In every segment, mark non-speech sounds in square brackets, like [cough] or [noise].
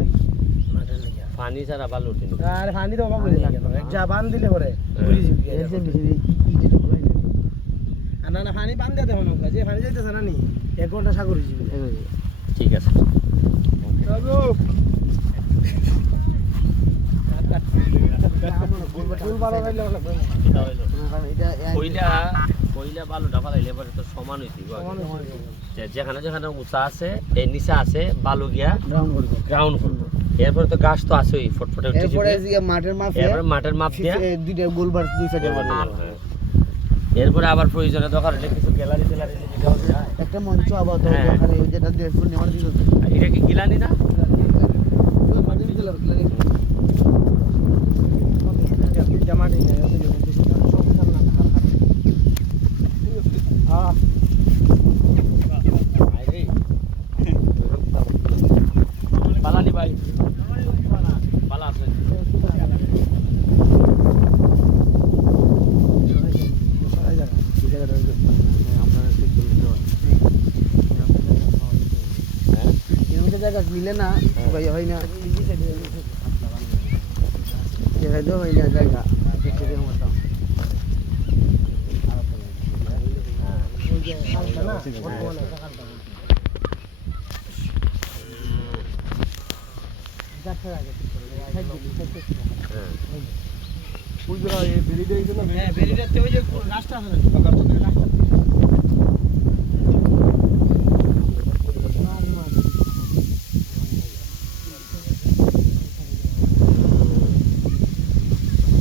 লাগি মাঠের পানি ছাড়া ভালো ওঠে না। পানি তো অভাব হয়ে পানি যায় লাগবে না। যা বান দিলে পরে হ্যাঁ। না। না না পানি বান দিয়ে দেবো নৌকা। যে পানি যাইতেছে না নি এক ঘণ্টা সাগর হয়ে যাবে। ঠিক আছে। এটা কইলা বালুটা ফালাইলে পরে তো সমান হইছে যেখানে যেখানে উঁচা আছে এই নিচে আছে বালু গিয়া গ্রাউন্ড করব। এরপরে তো গাছ তো আছেই ফটফটে উঠে এরপরে মাঠের মাপে এরপরে মাঠের মাপ দিয়া। দুইটা গোলবার দুই সাইডে। এরপরে আবার প্রয়োজনে দরকার হলে কিছু গ্যালারি ট্যালারি একটা মঞ্চ আবার হ্যাঁ। ওখানে যেটা দিয়ে এটা কি গিলানি না জামা ঠিক আছে ওই যে কিছু না, সব কিছু না, হার হার। হ্যাঁ, পালানি ভাই আছে জায়গা। মিলে না ওই হয় না দেখাই তো হয় না জায়গা দেখতে হ্যাঁ হ্যাঁ, বেরিটাতে ওই যে রাস্তা আছে না, রাস্তা। মাঝ মাঝ।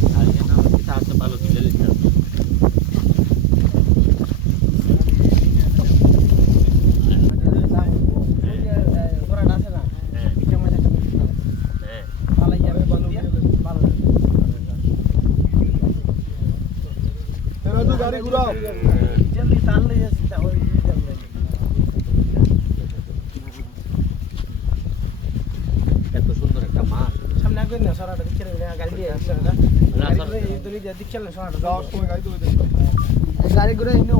আর এখানে আমার পিঠা আছে ভালো তুলে দিতে হবে। ওই যে, এ, ঘোড়াটা আছে না, হ্যাঁ পিঠের মধ্যে একটা পিঠা আছে। হ্যাঁ পালাই যাবে, বালু দিয়ে, ভালো যাবে। জলদি টানলে যাচ্ছে, তা ওই জলদি। এত সুন্দর একটা মাছ সামনে আগে না সরাটা দিচ্ছে না গাড়ি দিয়ে আসছে না। না, গাড়ি দিয়ে দিচ্ছে না সরাটা গাড়ি করে এনে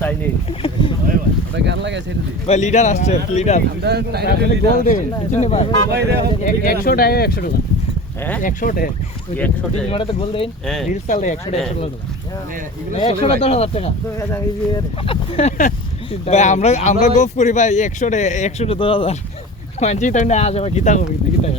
তাই নেই। লিডার আসছে লিডার গোল দেবে পিছনে একশো টাকা একশো টাকা। হ্যাঁ? একশো টাকা। একশো টাকা। মারাতে গোল দেন হ্যাঁ। রিলস চালে একশো টাকা একশো টাকা একশো টাকা দশ হাজার টাকা। [laughs] ভাই আমরা আমরা গোফ করি ভাই একশো টাকা একশো টাকা দশ হাজার। মানছি তাই না গীতা কবি গীতা [laughs]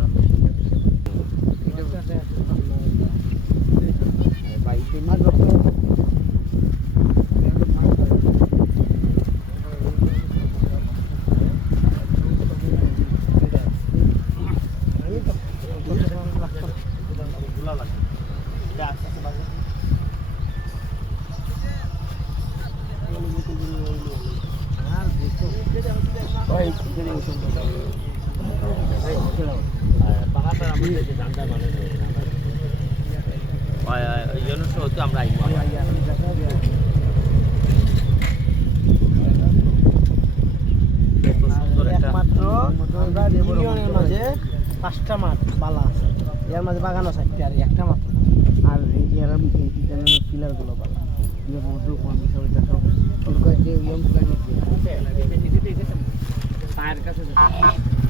করতে বাইকে মাছ ধরতে পাহাড়টা আমাদের যে জানটা মানে নেই। ওই ওই জন্য তো হতো আমরা আইবো পাঁচটা মাঠ বালা আছে এর মাঝে বাগানো চারটে আর একটা মাত্র আর এই যে এরম এই ডিজাইনের পিলারগুলো যে তোর কাছে young plan tarde, graças a Deus.